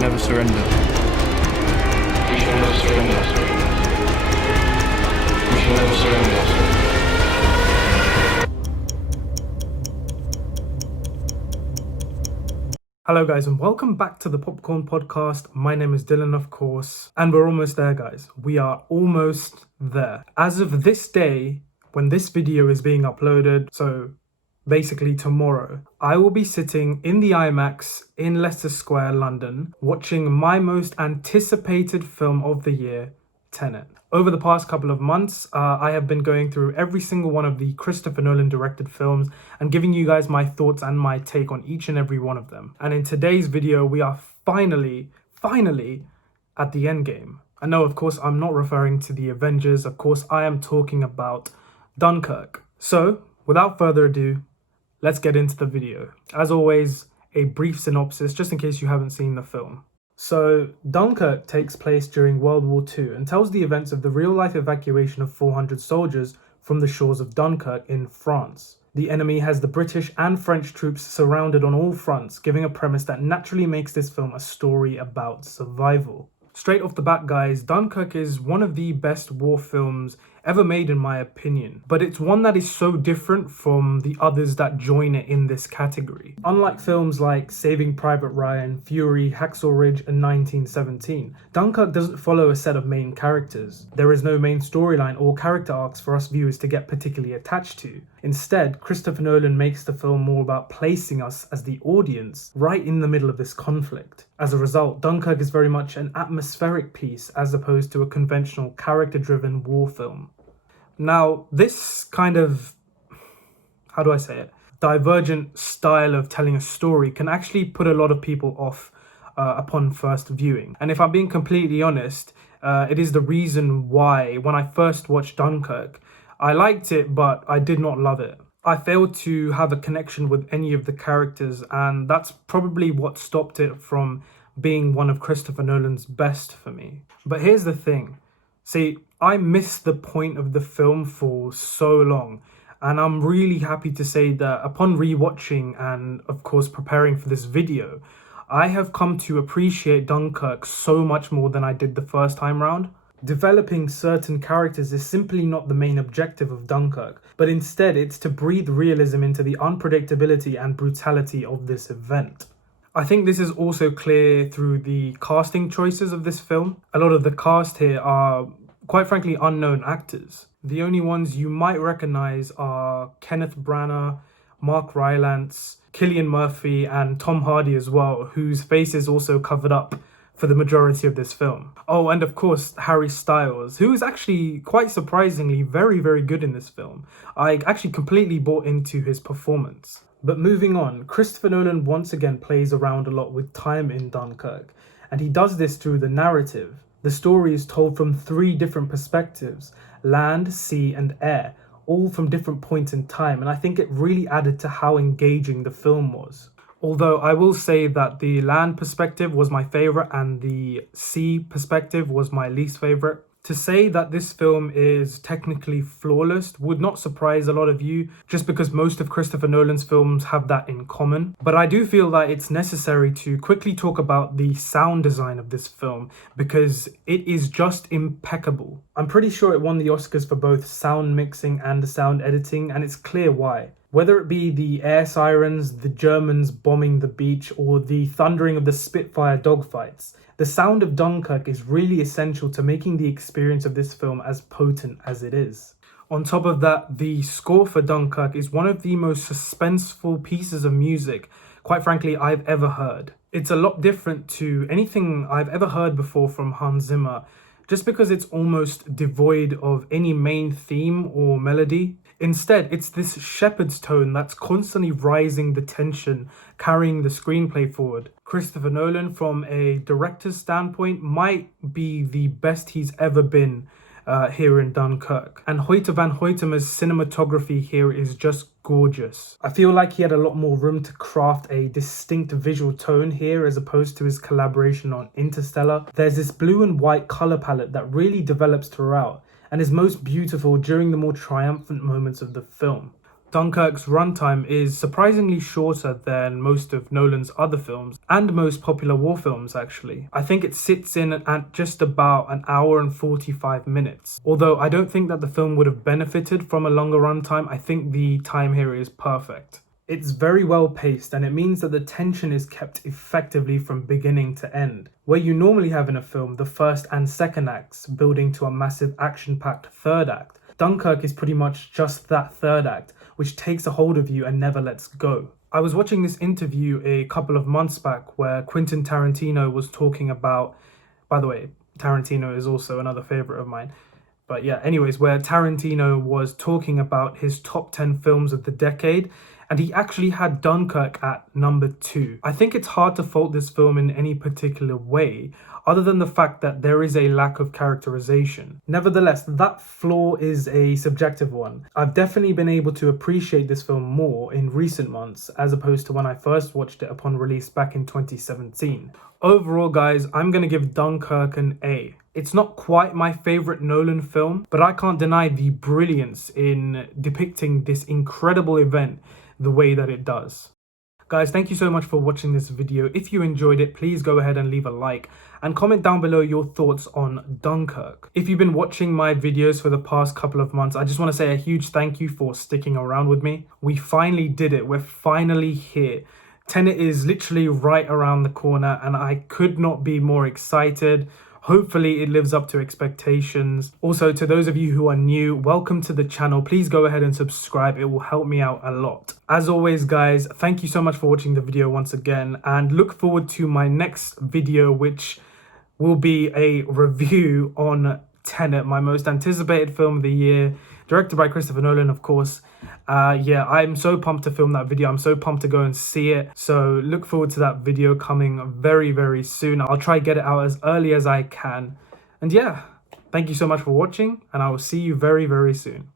never surrender. We shall never surrender. We shall never surrender. Hello guys and welcome back to the Popcorn Podcast. My name is Dylan, of course, and we're almost there, guys. We are almost there. As of this day, when this video is being uploaded, so basically tomorrow, I will be sitting in the IMAX in Leicester Square, London, watching my most anticipated film of the year, Tenet. Over the past couple of months, I have been going through every single one of the Christopher Nolan directed films and giving you guys my thoughts and my take on each and every one of them. And in today's video, we are finally at the end game. And no, of course, I'm not referring to the Avengers. Of course, I am talking about Dunkirk. So, without further ado, let's get into the video. As always, a brief synopsis, just in case you haven't seen the film. So, Dunkirk takes place during World War II and tells the events of the real-life evacuation of 400 soldiers from the shores of Dunkirk in France. The enemy has the British and French troops surrounded on all fronts, giving a premise that naturally makes this film a story about survival. Straight off the bat, guys, Dunkirk is one of the best war films ever made in my opinion, but it's one that is so different from the others that join it in this category. Unlike films like Saving Private Ryan, Fury, Hacksaw Ridge and 1917, Dunkirk doesn't follow a set of main characters. There is no main storyline or character arcs for us viewers to get particularly attached to. Instead, Christopher Nolan makes the film more about placing us as the audience right in the middle of this conflict. As a result, Dunkirk is very much an atmospheric piece as opposed to a conventional character-driven war film. Now, this kind of, divergent style of telling a story can actually put a lot of people off upon first viewing. And if I'm being completely honest, it is the reason why when I first watched Dunkirk, I liked it, but I did not love it. I failed to have a connection with any of the characters, and that's probably what stopped it from being one of Christopher Nolan's best for me. But here's the thing. See, I missed the point of the film for so long, and I'm really happy to say that upon rewatching and, of course, preparing for this video, I have come to appreciate Dunkirk so much more than I did the first time round. Developing certain characters is simply not the main objective of Dunkirk, but instead it's to breathe realism into the unpredictability and brutality of this event. I think this is also clear through the casting choices of this film. A lot of the cast here are, quite frankly, unknown actors. The only ones you might recognize are Kenneth Branagh, Mark Rylance, Cillian Murphy, and Tom Hardy as well, whose face is also covered up for the majority of this film. Oh, and of course, Harry Styles, who is actually quite surprisingly very good in this film. I actually completely bought into his performance. But moving on, Christopher Nolan once again plays around a lot with time in Dunkirk, and he does this through the narrative. The story is told from 3 different perspectives: land, sea, and air, all from different points in time, and I think it really added to how engaging the film was. Although I will say that the land perspective was my favorite and the sea perspective was my least favorite. To say that this film is technically flawless would not surprise a lot of you, just because most of Christopher Nolan's films have that in common. But I do feel that it's necessary to quickly talk about the sound design of this film, because it is just impeccable. I'm pretty sure it won the Oscars for both sound mixing and sound editing, and it's clear why. Whether it be the air sirens, the Germans bombing the beach, or the thundering of the Spitfire dogfights, the sound of Dunkirk is really essential to making the experience of this film as potent as it is. On top of that, the score for Dunkirk is one of the most suspenseful pieces of music, quite frankly, I've ever heard. It's a lot different to anything I've ever heard before from Hans Zimmer, just because it's almost devoid of any main theme or melody. Instead, it's this shepherd's tone that's constantly rising the tension, carrying the screenplay forward. Christopher Nolan, from a director's standpoint, might be the best he's ever been here in Dunkirk. And Hoyte van Hoytema's cinematography here is just gorgeous. I feel like he had a lot more room to craft a distinct visual tone here as opposed to his collaboration on Interstellar. There's this blue and white color palette that really develops throughout and is most beautiful during the more triumphant moments of the film. Dunkirk's runtime is surprisingly shorter than most of Nolan's other films, and most popular war films actually. I think it sits in at just about an hour and 45 minutes. Although I don't think that the film would have benefited from a longer runtime, I think the time here is perfect. It's very well paced, and it means that the tension is kept effectively from beginning to end. Where you normally have in a film the first and second acts building to a massive action-packed third act, Dunkirk is pretty much just that third act, which takes a hold of you and never lets go. I was watching this interview a couple of months back where Quentin Tarantino was talking about, by the way, Tarantino is also another favorite of mine. But yeah, anyways, where Tarantino was talking about his top 10 films of the decade, and he actually had Dunkirk at number 2. I think it's hard to fault this film in any particular way, other than the fact that there is a lack of characterization. Nevertheless, that flaw is a subjective one. I've definitely been able to appreciate this film more in recent months, as opposed to when I first watched it upon release back in 2017. Overall, guys, I'm gonna give Dunkirk an A. It's not quite my favorite Nolan film, but I can't deny the brilliance in depicting this incredible event the way that it does. Guys, thank you so much for watching this video. If you enjoyed it, please go ahead and leave a like and comment down below your thoughts on Dunkirk. If you've been watching my videos for the past couple of months, I just want to say a huge thank you for sticking around with me. We finally did it. We're finally here. Tenet is literally right around the corner, and I could not be more excited. Hopefully it lives up to expectations. Also, to those of you who are new, welcome to the channel. Please go ahead and subscribe. It will help me out a lot. As always, guys, thank you so much for watching the video once again, and look forward to my next video, which will be a review on Tenet, my most anticipated film of the year, directed by Christopher Nolan, of course. Yeah, I'm so pumped to film that video. I'm so pumped to go and see it. So look forward to that video coming very, very soon. I'll try to get it out as early as I can. And yeah, thank you so much for watching, and I will see you very, very soon.